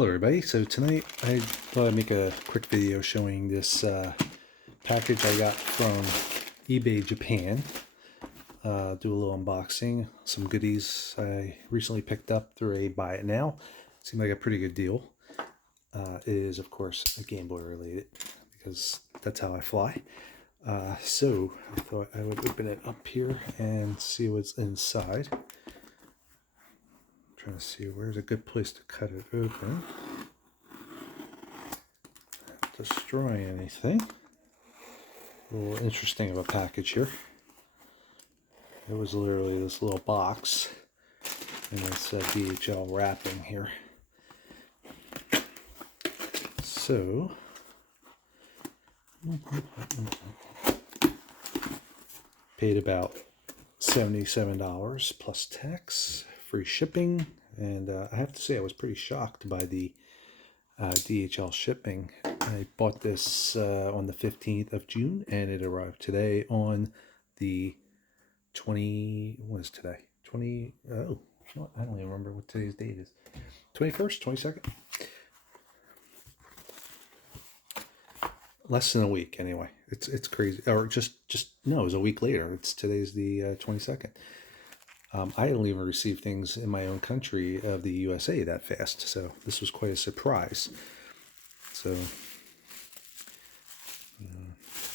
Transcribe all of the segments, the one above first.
Hello everybody, so tonight I thought I'd make a quick video showing this package I got from eBay Japan. Do a little unboxing, some goodies I recently picked up through a buy it now. Seemed like a pretty good deal. It is of course a Game Boy related because that's how I fly. So I thought I would open it up here and see what's inside. Trying to see where's a good place to cut it open. Not destroy anything. A little interesting of a package here. It was literally this little box, and it's DHL wrapping here. So, paid about $77 plus tax. Free shipping, and I have to say I was pretty shocked by the DHL shipping. I bought this on the 15th of June, and it arrived today on the 20, what is today? 20, oh, I don't even remember what today's date is. 21st, 22nd? Less than a week, anyway. It's crazy. Or just no, it was a week later. Today's the 22nd. I don't even receive things in my own country of the USA that fast, so this was quite a surprise. So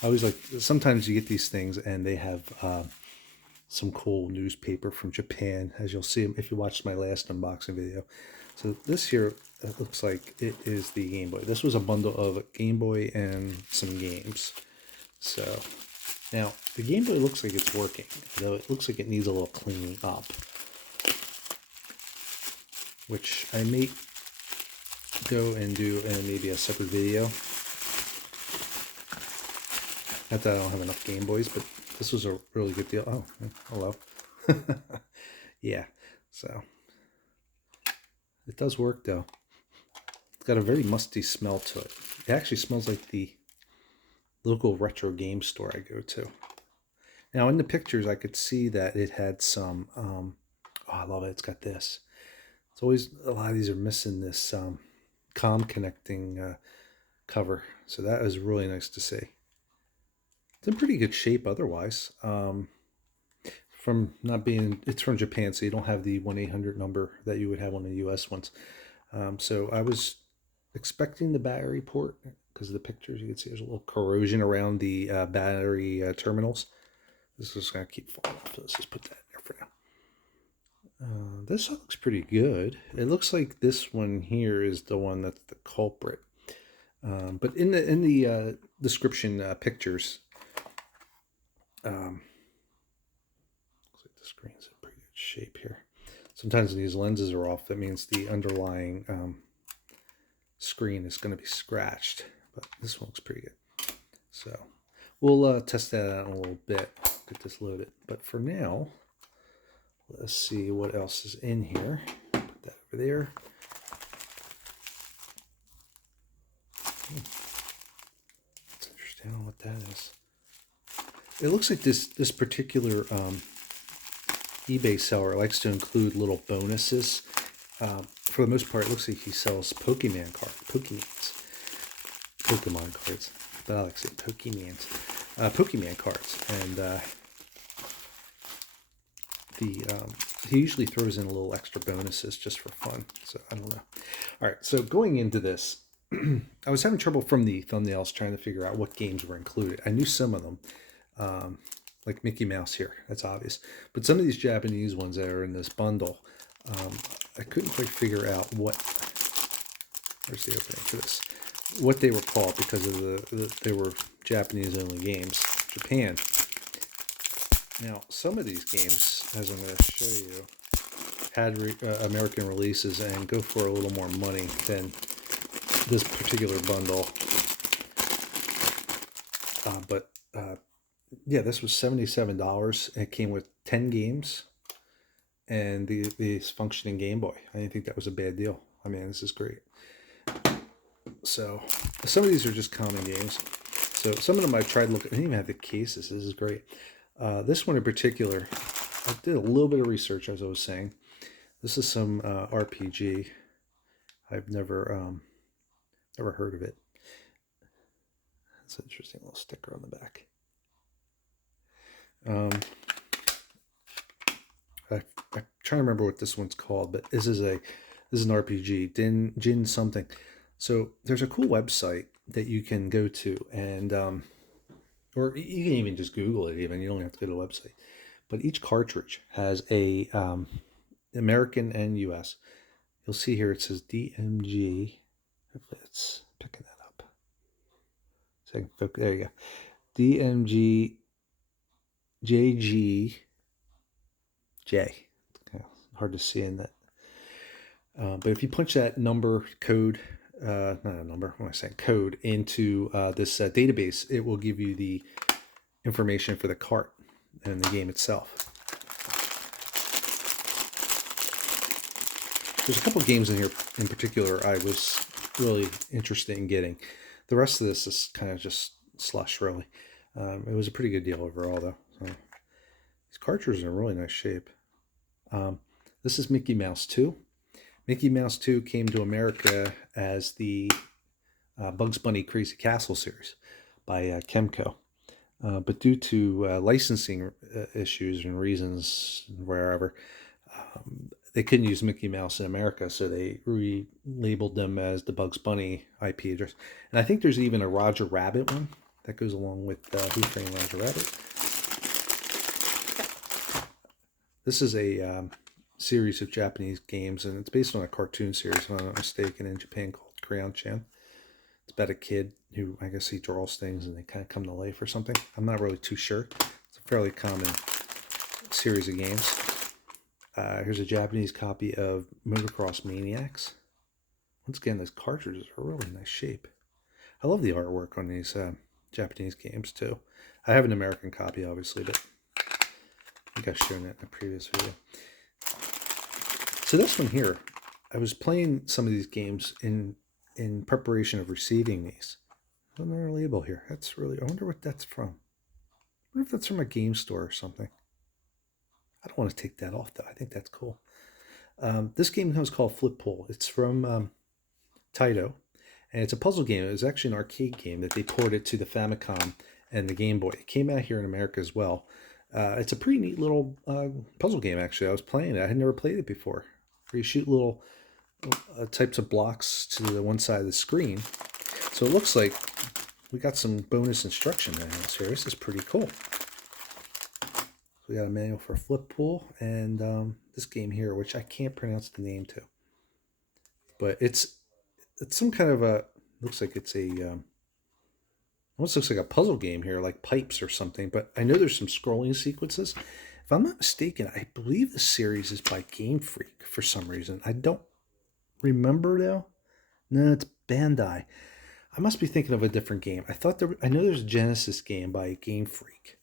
I always like, sometimes you get these things and they have some cool newspaper from Japan, as you'll see if you watched my last unboxing video. So this here, it looks like it is the Game Boy. This was a bundle of Game Boy and some games. So now, the Game Boy looks like it's working, though it looks like it needs a little cleaning up, which I may go and do in maybe a separate video. Not that I don't have enough Game Boys, but this was a really good deal. Oh, hello. Yeah, so it does work, though. It's got a very musty smell to it. It actually smells like the local retro game store I go to. Now in the pictures I could see that it had some oh, I love it. It's got this. It's always, a lot of these are missing this comm connecting cover, so that was really nice to see. It's in pretty good shape otherwise. From not being, it's from Japan, so you don't have the 1-800 number that you would have on the US ones. So I was expecting the battery port, because of the pictures you can see there's a little corrosion around the battery terminals. This is going to keep falling off, so let's just put that in there for now. This looks pretty good. It looks like this one here is the one that's the culprit. But in the description pictures, looks like the screen's in pretty good shape here. Sometimes when these lenses are off, that means the underlying screen is going to be scratched, but this one looks pretty good. So we'll test that out in a little bit, get this loaded. But for now, let's see what else is in here. Put that over there. It's interesting. I don't know what that is. It looks like this particular eBay seller likes to include little bonuses. For the most part, it looks like he sells Pokemon cards, but I like to say Pokemon cards, and he usually throws in a little extra bonuses just for fun. So I don't know. All right, so going into this, I was having trouble from the thumbnails trying to figure out what games were included. I knew some of them, like Mickey Mouse here, that's obvious, but some of these Japanese ones that are in this bundle, I couldn't quite figure out what, where's the opening for this, what they were called, because of they were Japanese only games. Japan. Now some of these games, as I'm going to show you, had American releases and go for a little more money than this particular bundle. Yeah, this was $77. It came with 10 games and these functioning Game Boy. I didn't think that was a bad deal. I mean, this is great. So some of these are just common games. So some of them I've tried looking. I didn't even have the cases. This is great. This one in particular, I did a little bit of research, as I was saying. This is some RPG. I've never heard of it. That's an interesting little sticker on the back. I'm trying to remember what this one's called, but this is an RPG, Jin something. So there's a cool website that you can go to, and or you can even just Google it. Even you don't have to go to the website. But each cartridge has a American and U.S. You'll see here it says DMG. Hopefully it's picking that up. So there you go. DMG JGJ. Hard to see in that. But if you punch that number code, not a number, what am I saying? Code into this database, it will give you the information for the cart and the game itself. There's a couple games in here in particular I was really interested in getting. The rest of this is kind of just slush, really. It was a pretty good deal overall, though. So, these cartridges are in really nice shape. This is Mickey Mouse 2. Mickey Mouse 2 came to America as the Bugs Bunny Crazy Castle series by Kemco. But due to licensing issues and reasons, wherever, they couldn't use Mickey Mouse in America, so they relabeled them as the Bugs Bunny IP address. And I think there's even a Roger Rabbit one that goes along with Who Framed Roger Rabbit. This is a series of Japanese games, and it's based on a cartoon series, if I'm not mistaken, in Japan called Crayon-chan. It's about a kid who, I guess he draws things and they kind of come to life or something. I'm not really too sure. It's a fairly common series of games. Here's a Japanese copy of Motocross Maniacs. Once again, those cartridges are really nice shape. I love the artwork on these Japanese games too. I have an American copy, obviously, but I think I've shown that in a previous video. So this one here, I was playing some of these games in preparation of receiving these. Another label here. That's really, I wonder what that's from. I wonder if that's from a game store or something. I don't want to take that off though. I think that's cool. This game was called Flip Pool. It's from Taito, and it's a puzzle game. It was actually an arcade game that they ported to the Famicom and the Game Boy. It came out here in America as well. It's a pretty neat little puzzle game, actually. I was playing it. I had never played it before. Where you shoot little types of blocks to the one side of the screen. So it looks like we got some bonus instruction manuals here. This is pretty cool. So we got a manual for Flip Pool and this game here, which I can't pronounce the name to. But it's some kind of a, looks like it's a, almost looks like a puzzle game here, like pipes or something. But I know there's some scrolling sequences. If I'm not mistaken, I believe the series is by Game Freak for some reason. I don't remember though. No, it's Bandai. I must be thinking of a different game. I know there's a Genesis game by Game Freak.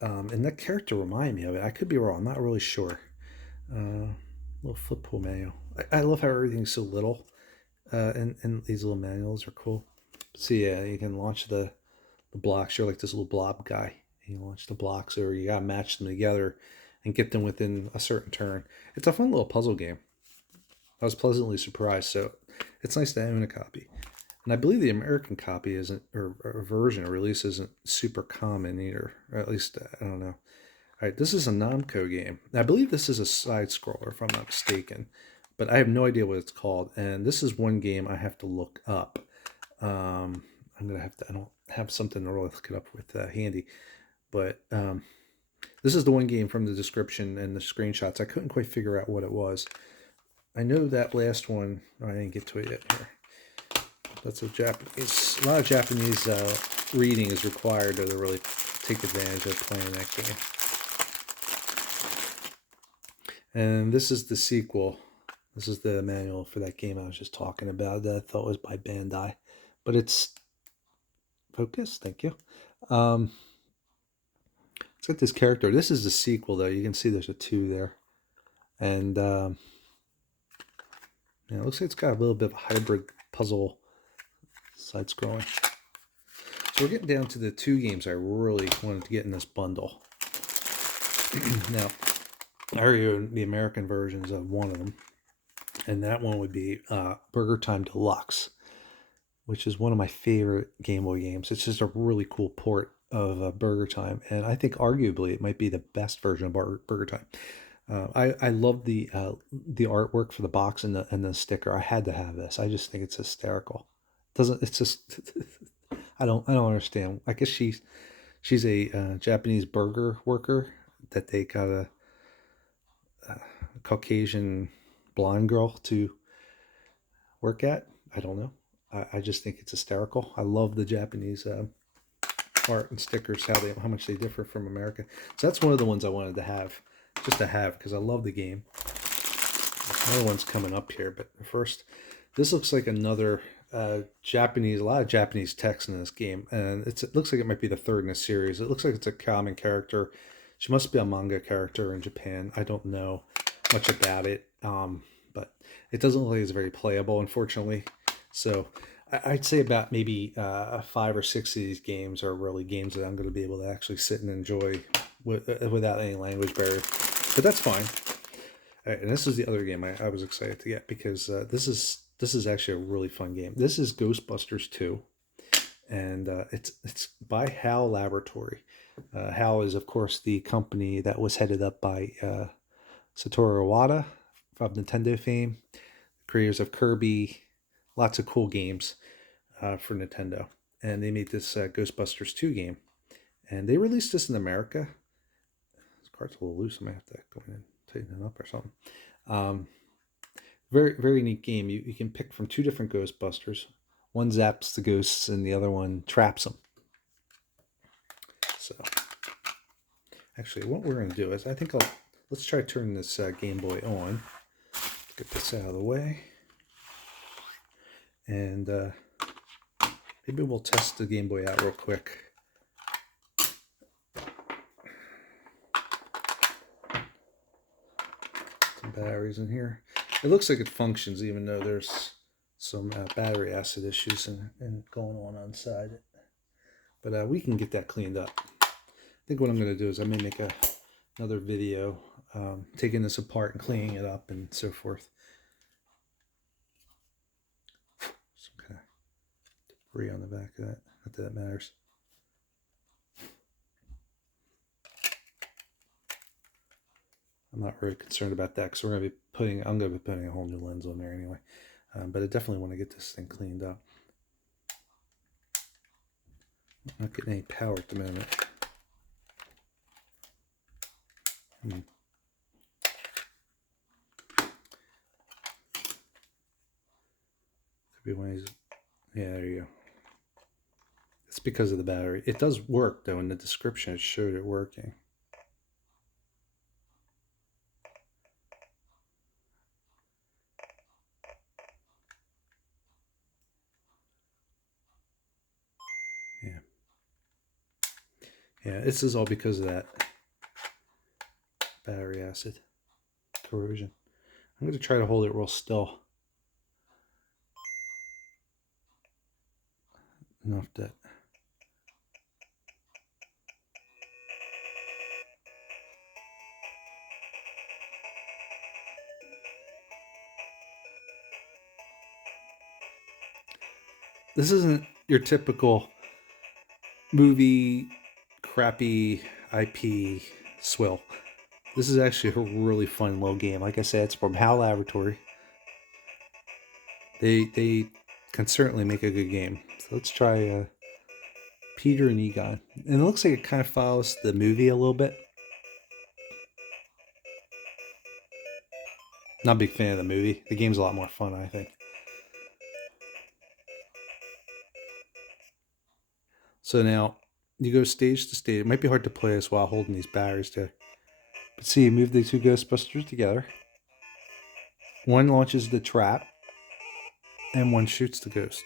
And that character reminded me of it. I could be wrong. I'm not really sure. Little Flip Pool manual. I love how everything's so little. And these little manuals are cool. So yeah, you can launch the blocks. You're like this little blob guy. You launch the blocks, or you gotta match them together and get them within a certain turn. It's a fun little puzzle game. I was pleasantly surprised, so it's nice to own a copy. And I believe the American copy isn't, or version or release isn't super common either. Or at least, I don't know. All right, this is a Nomco game. I believe this is a side scroller, if I'm not mistaken, but I have no idea what it's called. And this is one game I have to look up. I'm gonna have to. I don't have something to really look it up with handy. But this is the one game from the description and the screenshots. I couldn't quite figure out what it was. I know that last one, I didn't get to it yet here. That's a lot of Japanese reading is required to really take advantage of playing that game. And this is the sequel. This is the manual for that game I was just talking about that I thought was by Bandai. But it's focus, thank you. It's got this character. This is the sequel, though. You can see there's a 2 there. And yeah, it looks like it's got a little bit of a hybrid puzzle side-scrolling. So we're getting down to the 2 games I really wanted to get in this bundle. Now, I already own the American versions of one of them. and that one would be Burger Time Deluxe, which is one of my favorite Game Boy games. It's just a really cool port of Burger Time, and I think arguably it might be the best version of Burger Time. I love the artwork for the box and the sticker. I had to have this. I just think it's hysterical. Doesn't it's just I don't understand. I guess she's a Japanese burger worker that they got a Caucasian blonde girl to work at. I don't know. I just think it's hysterical. I love the Japanese art and stickers, how much they differ from America. So that's one of the ones I wanted to have, just to have, because I love the game. Another one's coming up here, but first, this looks like another Japanese, a lot of Japanese text in this game, and it looks like it might be the third in a series. It looks like it's a common character. She must be a manga character in Japan. I don't know much about it, but it doesn't look like it's very playable, unfortunately. So I'd say about maybe 5 or 6 of these games are really games that I'm going to be able to actually sit and enjoy without any language barrier. But that's fine. All right, and this is the other game I was excited to get, because this is actually a really fun game. This is Ghostbusters 2, and it's by HAL Laboratory. HAL is, of course, the company that was headed up by Satoru Iwata of Nintendo fame, creators of Kirby, lots of cool games for Nintendo. And they made this Ghostbusters 2 game. And they released this in America. This card's a little loose. I might have to go in and tighten it up or something. Very, very neat game. You can pick from 2 different Ghostbusters. One zaps the ghosts and the other one traps them. So, actually, what we're going to do is, let's try turning this Game Boy on. Let's get this out of the way. And maybe we'll test the Game Boy out real quick. Some batteries in here. It looks like it functions, even though there's some battery acid issues and going on inside it. But we can get that cleaned up. I think what I'm going to do is I may make another video taking this apart and cleaning it up and so forth. Some kind of debris on the back of that. Not that it matters. I'm not really concerned about that, because I'm going to be putting a whole new lens on there anyway. But I definitely want to get this thing cleaned up. I'm not getting any power at the moment. Could be one of these. Yeah, there you go. It's because of the battery. It does work, though. In the description, it showed it working. Yeah, this is all because of that battery acid corrosion. I'm going to try to hold it real still. Enough that. This isn't your typical movie crappy IP swill. This is actually a really fun little game. Like I said, it's from HAL Laboratory. They can certainly make a good game. So let's try Peter and Egon. And it looks like it kind of follows the movie a little bit. Not a big fan of the movie. The game's a lot more fun, I think. So now you go stage to stage. It might be hard to play this while holding these batteries there. But see, you move the 2 Ghostbusters together. One launches the trap, and one shoots the ghost.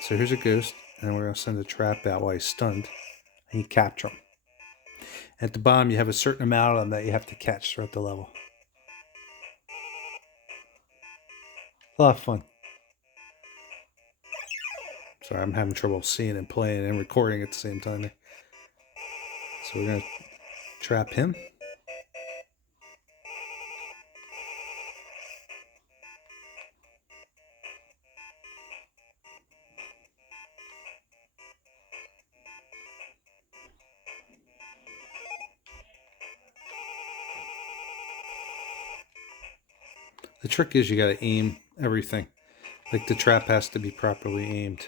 So here's a ghost, and we're going to send a trap out while he's stunned, and you capture him. At the bottom, you have a certain amount of them that you have to catch throughout the level. A lot of fun. Sorry, I'm having trouble seeing and playing and recording at the same time. So we're going to trap him. The trick is you got to aim everything. Like the trap has to be properly aimed.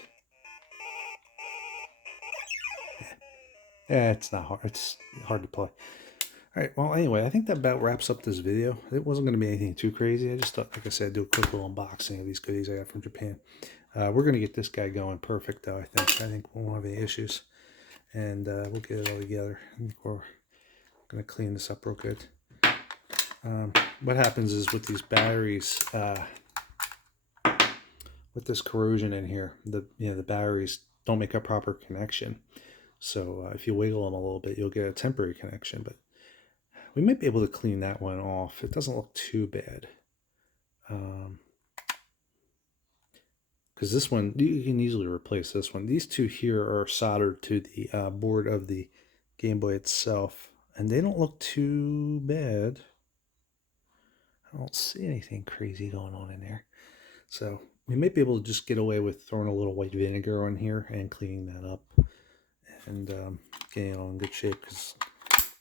Yeah, it's not hard. It's hard to play. All right, well, anyway, I think that about wraps up this video. It wasn't going to be anything too crazy. I just thought, like I said, I'd do a quick little unboxing of these goodies I got from Japan. We're going to get this guy going perfect, though, I think. I think we won't have any issues. And we'll get it all together. We're going to clean this up real good. What happens is with these batteries, with this corrosion in here, the batteries don't make a proper connection. So if you wiggle them a little bit, you'll get a temporary connection, but we might be able to clean that one off. It doesn't look too bad. Because this one, you can easily replace this one. These two here are soldered to the board of the Game Boy itself, and they don't look too bad. I don't see anything crazy going on in there. So we might be able to just get away with throwing a little white vinegar on here and cleaning that up and getting it all in good shape, because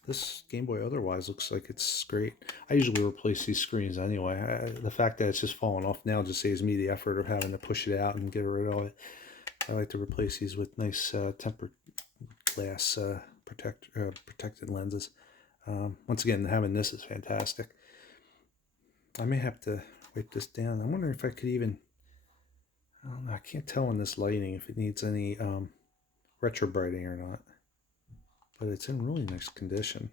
this Game Boy otherwise looks like it's great. I usually replace these screens anyway. The fact that it's just falling off now just saves me the effort of having to push it out and get rid of it. I like to replace these with nice tempered glass protected lenses. Once again, having this is fantastic. I may have to wipe this down. I'm wondering if I could even, I don't know, I can't tell in this lighting if it needs any retro brighting or not, but it's in really nice condition.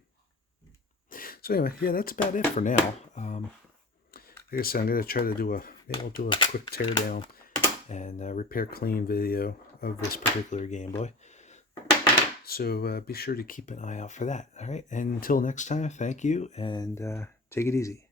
So anyway, yeah, that's about it for now. Like I said, I'm going to try to do maybe I'll do a quick teardown and repair clean video of this particular Game Boy. So be sure to keep an eye out for that. All right, and until next time, thank you, and take it easy.